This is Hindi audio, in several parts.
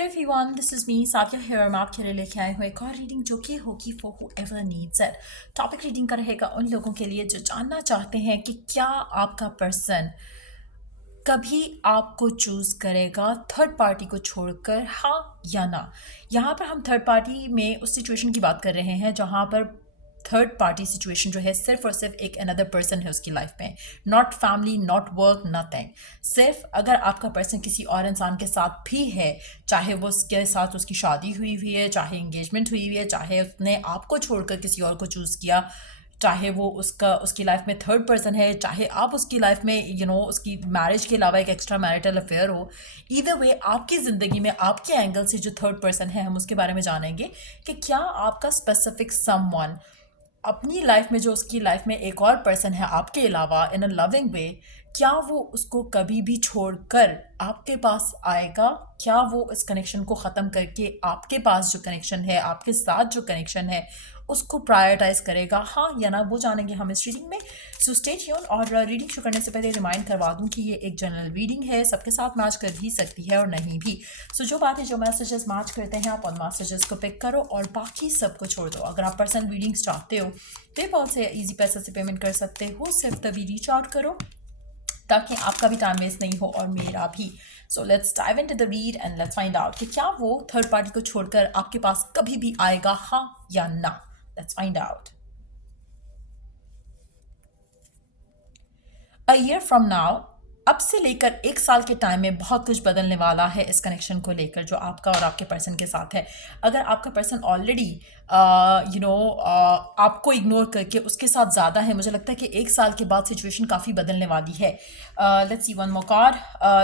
Hello everyone, this is me Saikia here. मैं आपके लिए लेके आए हुए एक और रीडिंग जो कि होगी for whoever needs it. Topic reading का रहेगा उन लोगों के लिए जो जानना चाहते हैं कि क्या आपका पर्सन कभी आपको चूज करेगा थर्ड पार्टी को छोड़कर, हाँ या ना। यहाँ पर हम थर्ड पार्टी में उस सिचुएशन की बात कर रहे हैं जहाँ पर थर्ड पार्टी सिचुएशन जो है सिर्फ और सिर्फ एक अनदर पर्सन है उसकी लाइफ में। Not family, not work, nothing. सिर्फ अगर आपका पर्सन किसी और इंसान के साथ भी है, चाहे वो उसके साथ उसकी शादी हुई हुई है, चाहे इंगेजमेंट हुई हुई है, चाहे उसने आपको छोड़कर किसी और को चूज़ किया, चाहे वो उसकी लाइफ में थर्ड पर्सन है, चाहे आप उसकी लाइफ में उसकी मैरिज के अलावा एक एक्स्ट्रा मैरिटल अफेयर हो। ईदर वे आपकी ज़िंदगी में आपके एंगल से जो थर्ड पर्सन है, हम उसके बारे में जानेंगे कि क्या आपका स्पेसिफिक समवन अपनी लाइफ में, जो उसकी लाइफ में एक और पर्सन है आपके अलावा इन अ लविंग वे, क्या वो उसको कभी भी छोड़कर आपके पास आएगा? क्या वो इस कनेक्शन को ख़त्म करके आपके पास जो कनेक्शन है, आपके साथ जो कनेक्शन है, उसको प्रायोरिटाइज करेगा, हाँ या ना? वो जानेंगे हम इस रीडिंग में। So stay tune. और रीडिंग शुरू करने से पहले रिमाइंड करवा दूं कि ये एक जनरल रीडिंग है, सबके साथ मैच कर भी सकती है और नहीं भी। सो जो बात है, जो मैसेजेस मैच करते हैं, आप उन मैसेजेस को पिक करो और बाकी सबको छोड़ दो। अगर आप पर्सनल रीडिंग्स चाहते हो, पेपॉल से ईजी पैसा से पेमेंट कर सकते हो, सिर्फ तभी रीच आउट करो ताकि आपका भी टाइम वेस्ट नहीं हो और मेरा भी। So let's dive into the read and let's find out कि क्या वो थर्ड पार्टी को छोड़कर आपके पास कभी भी आएगा, हाँ या ना। Let's find out. A year from now, अब से लेकर एक साल के टाइम में बहुत कुछ बदलने वाला है इस कनेक्शन को लेकर जो आपका और आपके पर्सन के साथ है। अगर आपका पर्सन ऑलरेडी आपको इग्नोर करके उसके साथ ज़्यादा है, मुझे लगता है कि एक साल के बाद सिचुएशन काफ़ी बदलने वाली है। Let's see one more card.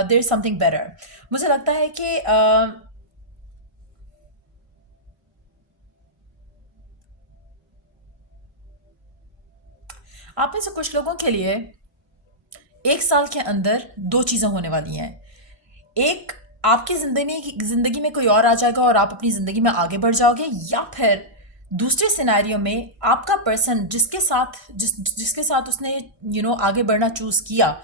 There is something better. मुझे लगता है कि आप में से कुछ लोगों के लिए एक साल के अंदर दो चीज़ें होने वाली हैं। एक, आपकी जिंदगी में कोई और आ जाएगा और आप अपनी जिंदगी में आगे बढ़ जाओगे, या फिर दूसरे सिनेरियो में आपका पर्सन जिसके साथ उसने आगे बढ़ना चूज किया,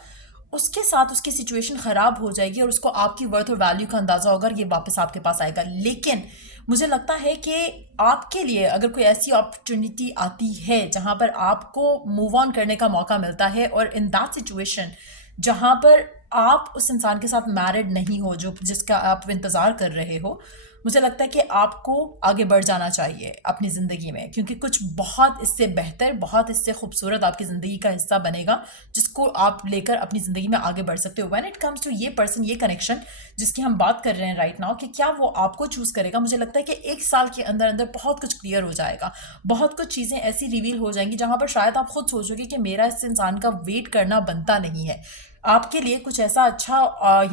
उसके साथ उसकी सिचुएशन खराब हो जाएगी और उसको आपकी वर्थ और वैल्यू का अंदाजा होगा और ये वापस आपके पास आएगा। लेकिन मुझे लगता है कि आपके लिए अगर कोई ऐसी अपॉर्चुनिटी आती है जहां पर आपको मूव ऑन करने का मौका मिलता है, और इन दैट सिचुएशन जहां पर आप उस इंसान के साथ मैरिड नहीं हो जो जिसका आप इंतज़ार कर रहे हो, मुझे लगता है कि आपको आगे बढ़ जाना चाहिए अपनी ज़िंदगी में, क्योंकि कुछ बहुत इससे बेहतर, बहुत इससे खूबसूरत आपकी ज़िंदगी का हिस्सा बनेगा जिसको आप लेकर अपनी ज़िंदगी में आगे बढ़ सकते हो। व्हेन इट कम्स टू ये पर्सन, ये कनेक्शन जिसकी हम बात कर रहे हैं राइट नाउ, कि क्या वो आपको चूज़ करेगा, मुझे लगता है कि एक साल के अंदर अंदर बहुत कुछ क्लियर हो जाएगा। बहुत कुछ चीज़ें ऐसी रिवील हो जाएंगी जहाँ पर शायद आप खुद सोचोगे कि मेरा इस इंसान का वेट करना बनता नहीं है। आपके लिए कुछ ऐसा अच्छा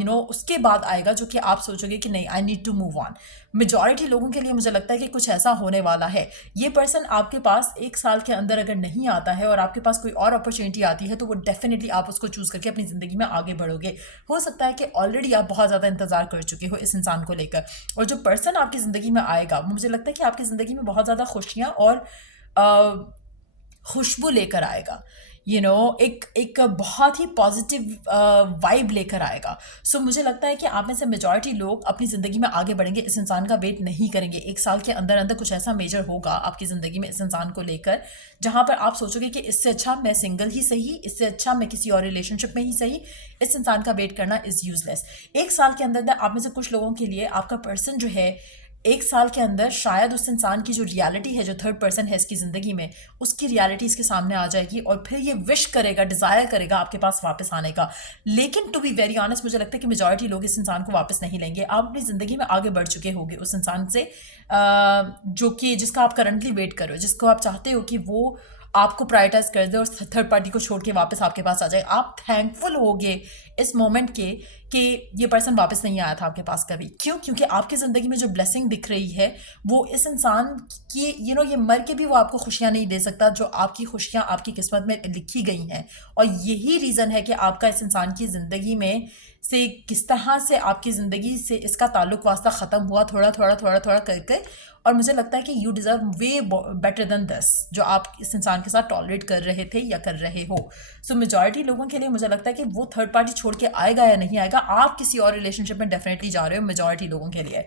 उसके बाद आएगा जो कि आप सोचोगे कि नहीं, I need to move on. Majority लोगों के लिए मुझे लगता है कि कुछ ऐसा होने वाला है। ये पर्सन आपके पास एक साल के अंदर अगर नहीं आता है और आपके पास कोई और अपॉर्चुनिटी आती है, तो वो डेफिनेटली आप उसको चूज करके अपनी ज़िंदगी में आगे बढ़ोगे। हो सकता है कि ऑलरेडी आप बहुत ज़्यादा इंतजार कर चुके हो इस इंसान को लेकर, और जो पर्सन आपकी ज़िंदगी में आएगा, मुझे लगता है कि आपकी ज़िंदगी में बहुत ज़्यादा खुशियाँ और खुशबू लेकर आएगा। एक बहुत ही पॉजिटिव वाइब लेकर आएगा। सो मुझे लगता है कि आप में से मेजॉरिटी लोग अपनी ज़िंदगी में आगे बढ़ेंगे, इस इंसान का वेट नहीं करेंगे। एक साल के अंदर अंदर कुछ ऐसा मेजर होगा आपकी ज़िंदगी में इस इंसान को लेकर जहाँ पर आप सोचोगे कि इससे अच्छा मैं सिंगल ही सही, इससे अच्छा मैं किसी और रिलेशनशिप में ही सही, इस इंसान का वेट करना इज़ यूजलेस। एक साल के अंदर आप में से कुछ लोगों के लिए आपका पर्सन जो है, एक साल के अंदर शायद उस इंसान की जो रियलिटी है, जो थर्ड पर्सन है इसकी ज़िंदगी में, उसकी रियलिटी इसके सामने आ जाएगी और फिर ये विश करेगा, डिज़ायर करेगा आपके पास वापस आने का। लेकिन टू बी वेरी ऑनेस्ट, मुझे लगता है कि मेजॉरिटी लोग इस इंसान को वापस नहीं लेंगे। आप अपनी ज़िंदगी में आगे बढ़ चुके होंगे उस इंसान से, जो कि जिसका आप करंटली वेट कर रहे हो, जिसको आप चाहते हो कि वो आपको प्रायोरिटाइज कर दे और थर्ड पार्टी को छोड़ के वापस आपके पास आ जाए। आप थैंकफुल होगे इस मोमेंट के कि ये पर्सन वापस नहीं आया था आपके पास कभी। क्यों? क्योंकि आपकी ज़िंदगी में जो ब्लेसिंग दिख रही है वो इस इंसान की, ये मर के भी वो आपको खुशियाँ नहीं दे सकता जो आपकी खुशियाँ आपकी किस्मत में लिखी गई हैं। और यही रीज़न है कि आपका इस इंसान की ज़िंदगी में से किस तरह से आपकी ज़िंदगी से इसका ताल्लुक वास्ता ख़त्म हुआ, थोड़ा थोड़ा थोड़ा थोड़ा करके। और मुझे लगता है कि you deserve way better than this, जो आप इस इंसान के साथ टॉलरेट कर रहे थे या कर रहे हो। सो मेजॉरिटी लोगों के लिए मुझे लगता है कि वो थर्ड पार्टी छोड़ के आएगा या नहीं आएगा, आप किसी और रिलेशनशिप में डेफिनेटली जा रहे हो, मेजॉरिटी लोगों के लिए।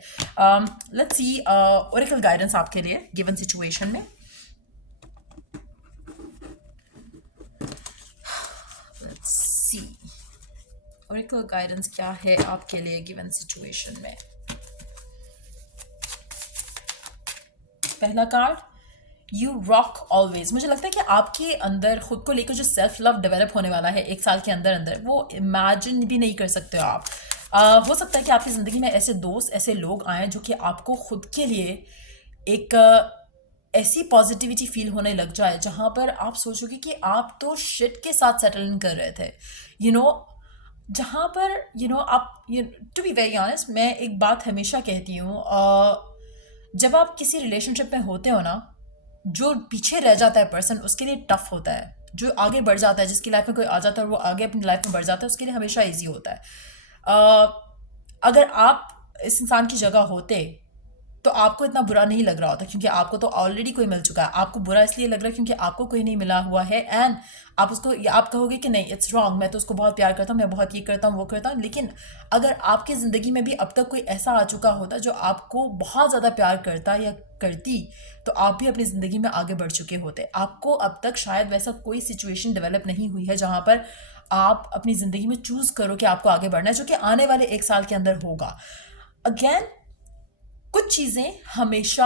लेट्स सी ओरेकल गाइडेंस आपके लिए गिवन सिचुएशन में। लेट्स सी ओरेकल गाइडेंस क्या है आपके लिए गिवन सिचुएशन में। पहला कार्ड, यू रॉक ऑलवेज। मुझे लगता है कि आपके अंदर खुद को लेकर जो सेल्फ लव डेवलप होने वाला है 1 साल के अंदर अंदर, वो इमेजिन भी नहीं कर सकते हो आप। हो सकता है कि आपकी ज़िंदगी में ऐसे दोस्त, ऐसे लोग आएँ जो कि आपको खुद के लिए एक ऐसी पॉजिटिविटी फील होने लग जाए जहाँ पर आप सोचोगे कि आप तो शिट के साथ सेटल इन कर रहे थे, यू नो जहाँ पर आप, टू बी वेरी ऑनेस्ट, मैं एक बात हमेशा कहती हूँ, जब आप किसी रिलेशनशिप में होते हो ना, जो पीछे रह जाता है पर्सन उसके लिए टफ होता है, जो आगे बढ़ जाता है, जिसकी लाइफ में कोई आ जाता है और वो आगे अपनी लाइफ में बढ़ जाता है, उसके लिए हमेशा ईजी होता है। अगर आप इस इंसान की जगह होते तो आपको इतना बुरा नहीं लग रहा होता, क्योंकि आपको तो ऑलरेडी कोई मिल चुका है। आपको बुरा इसलिए लग रहा है क्योंकि आपको कोई नहीं मिला हुआ है, एंड आप कहोगे कि नहीं, इट्स रॉन्ग, मैं तो उसको बहुत प्यार करता हूँ, मैं बहुत ये करता हूँ, वो करता हूँ। लेकिन अगर आपकी ज़िंदगी में भी अब तक कोई ऐसा आ चुका होता जो आपको बहुत ज़्यादा प्यार करता या करती, तो आप भी अपनी ज़िंदगी में आगे बढ़ चुके होते। आपको अब तक शायद वैसा कोई सिचुएशन डेवलप नहीं हुई है जहाँ पर आप अपनी ज़िंदगी में चूज़ करो कि आपको आगे बढ़ना है, जो कि आने वाले 1 साल के अंदर होगा। अगेन, कुछ चीज़ें हमेशा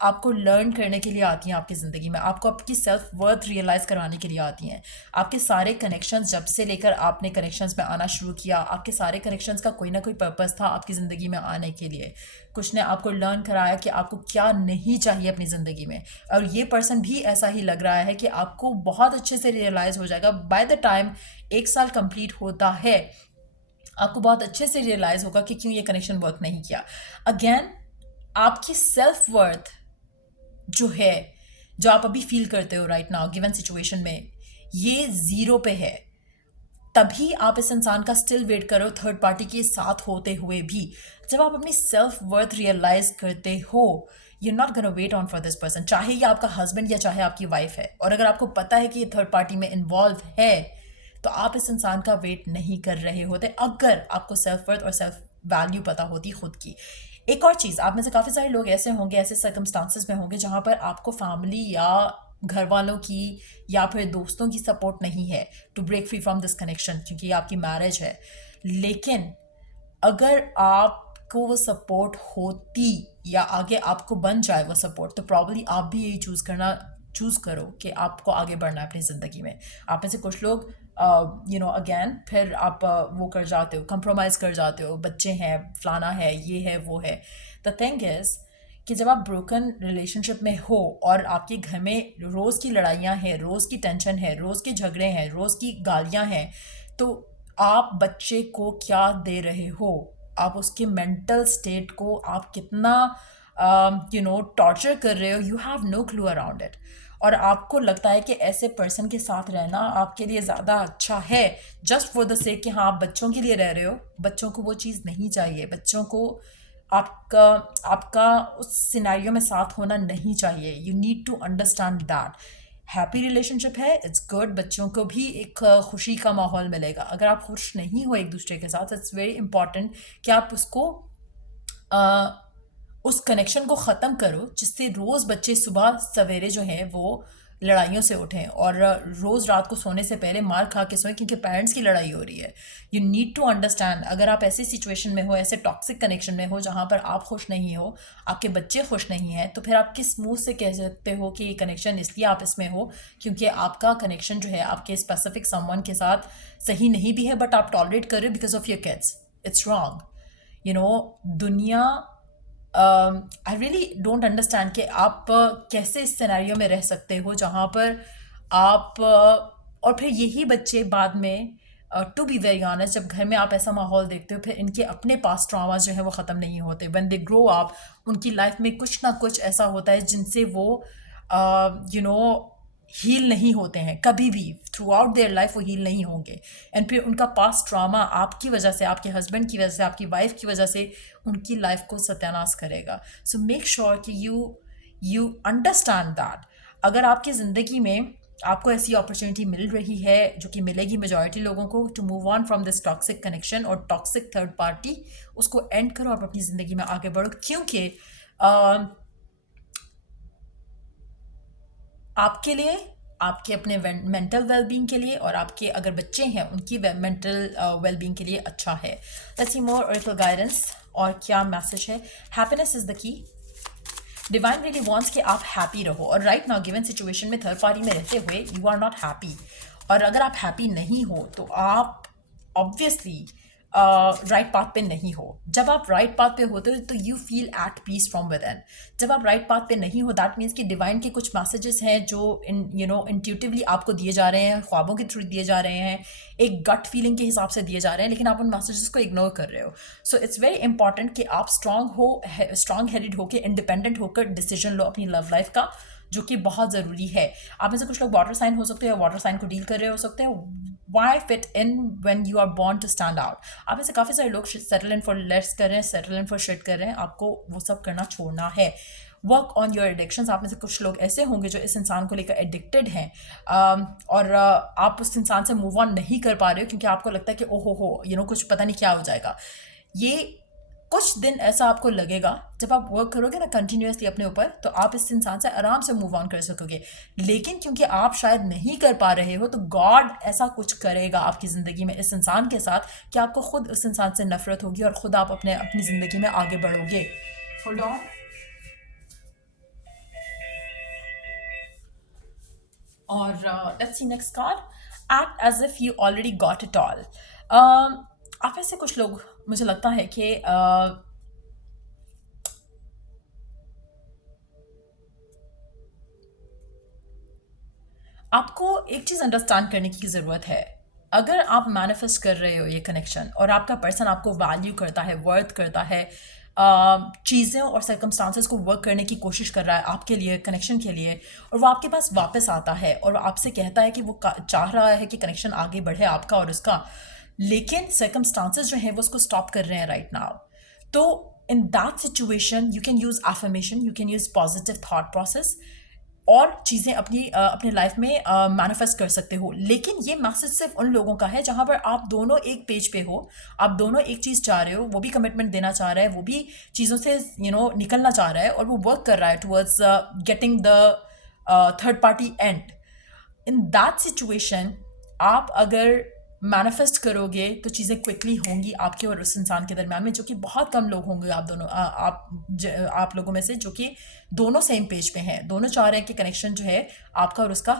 आपको लर्न करने के लिए आती हैं आपकी ज़िंदगी में, आपको आपकी सेल्फ वर्थ रियलाइज़ करवाने के लिए आती हैं। आपके सारे कनेक्शंस, जब से लेकर आपने कनेक्शंस में आना शुरू किया, आपके सारे कनेक्शंस का कोई ना कोई पर्पस था आपकी ज़िंदगी में आने के लिए। कुछ ने आपको लर्न कराया कि आपको क्या नहीं चाहिए अपनी ज़िंदगी में, और ये पर्सन भी ऐसा ही लग रहा है कि आपको बहुत अच्छे से रियलाइज़ हो जाएगा बाय द टाइम 1 साल कंप्लीट होता है। आपको बहुत अच्छे से रियलाइज़ होगा कि क्यों ये कनेक्शन वर्क नहीं किया। अगेन, आपकी सेल्फ वर्थ जो है, जो आप अभी फील करते हो राइट नाउ गिवन सिचुएशन में, ये 0 पे है। तभी आप इस इंसान का स्टिल वेट करो थर्ड पार्टी के साथ होते हुए भी। जब आप अपनी सेल्फ वर्थ रियलाइज करते हो, you not gonna wait on for this person, चाहे ये आपका हस्बैंड या चाहे आपकी वाइफ है। और अगर आपको पता है कि ये थर्ड पार्टी में इन्वॉल्व है, तो आप इस इंसान का वेट नहीं कर रहे होते, अगर आपको सेल्फ वर्थ और सेल्फ वैल्यू पता होती खुद की। एक और चीज़, आप में से काफ़ी सारे लोग ऐसे होंगे, ऐसे सर्कमस्टांसेस में होंगे जहाँ पर आपको फैमिली या घर वालों की या फिर दोस्तों की सपोर्ट नहीं है to break free from this connection, क्योंकि आपकी मैरिज है। लेकिन अगर आपको वो सपोर्ट होती या आगे आपको बन जाए वो सपोर्ट, तो प्रॉब्ली आप भी यही चूज़ करो कि आपको आगे बढ़ना है अपनी ज़िंदगी में। आप में से कुछ लोग अगेन फिर आप वो कर जाते हो, कंप्रोमाइज़ कर जाते हो, बच्चे हैं, फलाना है, ये है, वो है। द थिंग इज़ कि जब आप ब्रोकन रिलेशनशिप में हो और आपके घर में रोज़ की लड़ाइयाँ हैं, रोज़ की टेंशन है, रोज़ के झगड़े हैं, रोज़ की गालियाँ हैं, तो आप बच्चे को क्या दे रहे हो? आप उसके मेंटल स्टेट को आप कितना टॉर्चर कर रहे हो, you have no clue around it. और आपको लगता है कि ऐसे पर्सन के साथ रहना आपके लिए ज़्यादा अच्छा है, जस्ट फॉर द सेक कि हाँ आप बच्चों के लिए रह रहे हो। बच्चों को वो चीज़ नहीं चाहिए, बच्चों को आपका उस सिनेरियो में साथ होना नहीं चाहिए। You need to understand that. Happy relationship है, इट्स गुड, बच्चों को भी एक खुशी का माहौल मिलेगा। अगर आप खुश नहीं हो एक दूसरे के साथ, इट्स वेरी इंपॉर्टेंट कि आप उस कनेक्शन को ख़त्म करो, जिससे रोज़ बच्चे सुबह सवेरे जो हैं वो लड़ाइयों से उठें और रोज़ रात को सोने से पहले मार खा के सोएं, क्योंकि पेरेंट्स की लड़ाई हो रही है। यू नीड टू अंडरस्टैंड, अगर आप ऐसी सिचुएशन में हो, ऐसे टॉक्सिक कनेक्शन में हो जहाँ पर आप खुश नहीं हो, आपके बच्चे खुश नहीं हैं, तो फिर आप किस मुंह से कह सकते हो कि ये कनेक्शन इसलिए आप इसमें हो क्योंकि आपका कनेक्शन जो है आपके स्पेसिफिक समवन के साथ सही नहीं भी है, बट आप टॉलरेट कर रहे हो because of your kids. It's wrong. दुनिया, आई रियली डोंट अंडरस्टैंड कि आप कैसे इस सिनेरियो में रह सकते हो जहाँ पर आप और फिर यही बच्चे बाद में, टू बी वेरी ऑनेस्ट, जब घर में आप ऐसा माहौल देखते हो, फिर इनके अपने पास ट्रॉमास जो है वो ख़त्म नहीं होते। व्हेन दे ग्रो अप, उनकी लाइफ में कुछ ना कुछ ऐसा होता है जिनसे वो हील नहीं होते हैं कभी भी, थ्रू आउट देयर लाइफ वो हील नहीं होंगे। एंड फिर उनका पास्ट ट्रामा आपकी वजह से, आपके हस्बैंड की वजह से, आपकी वाइफ की वजह से उनकी लाइफ को सत्यानाश करेगा। सो मेक श्योर कि यू अंडरस्टैंड दैट। अगर आपकी ज़िंदगी में आपको ऐसी अपॉर्चुनिटी मिल रही है जो कि मिलेगी मेजॉरिटी लोगों को, to move on from this toxic connection और टॉक्सिक थर्ड पार्टी। उसको एंड करो और अपनी ज़िंदगी में आगे बढ़ो, क्योंकि आपके लिए, आपके अपने मेंटल वेलबींग के लिए और आपके अगर बच्चे हैं उनकी मेंटल वेलबींग के लिए अच्छा है। Let's C more oracle guidance और क्या मैसेज है। Happiness is the key. Divine really wants कि आप हैप्पी रहो, और राइट नाउ गिवन सिचुएशन में थर्ड पार्टी में रहते हुए यू आर नॉट हैप्पी। और अगर आप हैप्पी नहीं हो तो आप ऑब्वियसली राइट पाथ पे नहीं हो। जब आप राइट पाथ पे होते हो तो you feel at peace from within. जब आप राइट पाथ पे नहीं हो दैट मीन्स कि डिवाइन के कुछ मैसेजेस हैं जो इंट्यूटिवली आपको दिए जा रहे हैं, ख्वाबों के थ्रू दिए जा रहे हैं, एक गट फीलिंग के हिसाब से दिए जा रहे हैं, लेकिन आप उन मैसेजेस को इग्नोर कर रहे हो। सो इट्स वेरी इंपॉर्टेंट कि आप स्ट्रांग हेडेड होकर, इंडिपेंडेंट होकर डिसीजन लो अपनी लव लाइफ का, जो कि बहुत ज़रूरी है। आप में से कुछ लोग वाटर साइन हो सकते हैं, वाटर साइन को डील कर रहे हो सकते हैं। Why fit in when you are born to stand out. आप में से काफ़ी सारे लोग सेटल इन फॉर लेट्स कर रहे हैं, सेटल इन फॉर शिट कर रहे हैं। आपको वो सब करना छोड़ना है। Work on your addictions. आप में से कुछ लोग ऐसे होंगे जो इस इंसान को लेकर एडिक्टेड हैं, और आप उस इंसान से मूव ऑन नहीं कर पा रहे हो क्योंकि आपको लगता है कि ओहो हो कुछ पता नहीं क्या हो जाएगा। ये कुछ दिन ऐसा आपको लगेगा, जब आप वर्क करोगे ना कंटिन्यूसली अपने ऊपर, तो आप इस इंसान से आराम से मूव ऑन कर सकोगे। लेकिन क्योंकि आप शायद नहीं कर पा रहे हो, तो गॉड ऐसा कुछ करेगा आपकी ज़िंदगी में इस इंसान के साथ कि आपको खुद उस इंसान से नफरत होगी और खुद आप अपनी ज़िंदगी में आगे बढ़ोगे। Hold on. और let's see next card. Act as if you already got it all. आप ऐसे कुछ लोग, मुझे लगता है कि आपको एक चीज़ अंडरस्टैंड करने की ज़रूरत है। अगर आप मैनिफेस्ट कर रहे हो ये कनेक्शन और आपका पर्सन आपको वैल्यू करता है, वर्थ करता है, चीज़ें और सर्कमस्टांसेस को वर्क करने की कोशिश कर रहा है आपके लिए, कनेक्शन के लिए, और वो आपके पास वापस आता है और आपसे कहता है कि वो चाह रहा है कि कनेक्शन आगे बढ़े आपका और उसका, लेकिन सर्कमस्टांसेस जो हैं वो उसको स्टॉप कर रहे हैं राइट नाउ, तो in that situation you can use affirmation, you can use positive thought process और चीज़ें अपनी लाइफ में मैनिफेस्ट कर सकते हो। लेकिन ये मैसेज सिर्फ उन लोगों का है जहाँ पर आप दोनों एक पेज पे हो, आप दोनों एक चीज़ चाह रहे हो, वो भी कमिटमेंट देना चाह रहा है, वो भी चीज़ों से निकलना चाह रहा है और वो वर्क कर रहा है towards getting the third party and. In that situation आप अगर मैनिफेस्ट करोगे तो चीज़ें क्विकली होंगी आपके और उस इंसान के दरम्यान में, जो कि बहुत कम लोग होंगे आप दोनों आप लोगों में से जो कि दोनों सेम पेज पे हैं, दोनों चाह रहे हैं कि कनेक्शन जो है आपका और उसका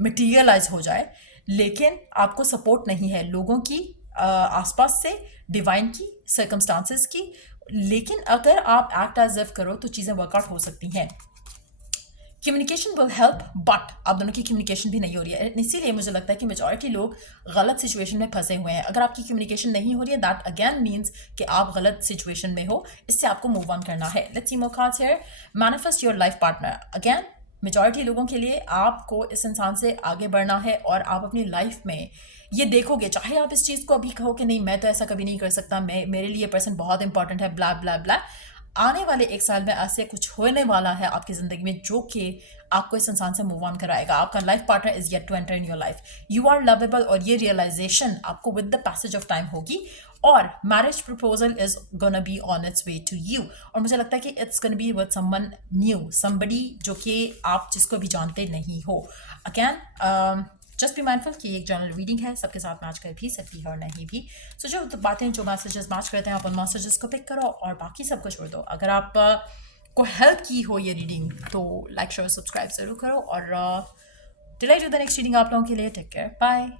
मटीरियलाइज हो जाए, लेकिन आपको सपोर्ट नहीं है लोगों की आसपास से, डिवाइन की, सर्कमस्टांसेस की। लेकिन अगर आप एक्ट एज इफ करो तो चीज़ें वर्कआउट हो सकती हैं। कम्युनिकेशन विल हेल्प, बट आप दोनों की कम्युनिकेशन भी नहीं हो रही है, इसीलिए मुझे लगता है कि मेजॉरिटी लोग गलत सिचुएशन में फंसे हुए हैं। अगर आपकी कम्युनिकेशन नहीं हो रही है दैट अगेन मीन्स कि आप गलत सिचुएशन में हो, इससे आपको मूव ऑन करना है। Let's C more cards here. Manifest your life partner. Again majority लोगों के लिए आपको इस इंसान से आगे बढ़ना है और आप अपनी लाइफ में ये देखोगे, चाहे आप इस चीज़ को अभी कहो कि नहीं मैं तो ऐसा कभी नहीं कर सकता, मेरे लिए पर्सन बहुत इंपॉर्टेंट है, ब्ला ब्ला ब्ला, आने वाले एक साल में ऐसे कुछ होने वाला है आपकी ज़िंदगी में जो कि आपको इस इंसान से मूव ऑन कराएगा। आपका life partner is yet to enter in your life, you are lovable, और ये रियलाइजेशन आपको with the passage of time होगी, और marriage proposal is gonna be on its way to you. और मुझे लगता है कि it's gonna be with someone new, somebody जो कि आप जिसको भी जानते नहीं हो। अगैन जस्ट बी माइंडफुल कि एक जनरल रीडिंग है, सबके साथ मैच कर भी सकती है और नहीं भी। सो जो बातें, जो मैसेजेस मैच करते हैं आप उन मैसेजेस को पिक करो और बाकी सब कुछ छोड़ दो। अगर आप को हेल्प की हो ये रीडिंग तो लाइक शेयर सब्सक्राइब जरूर करो, और delight with the next reading आप लोगों के लिए। Take care, bye.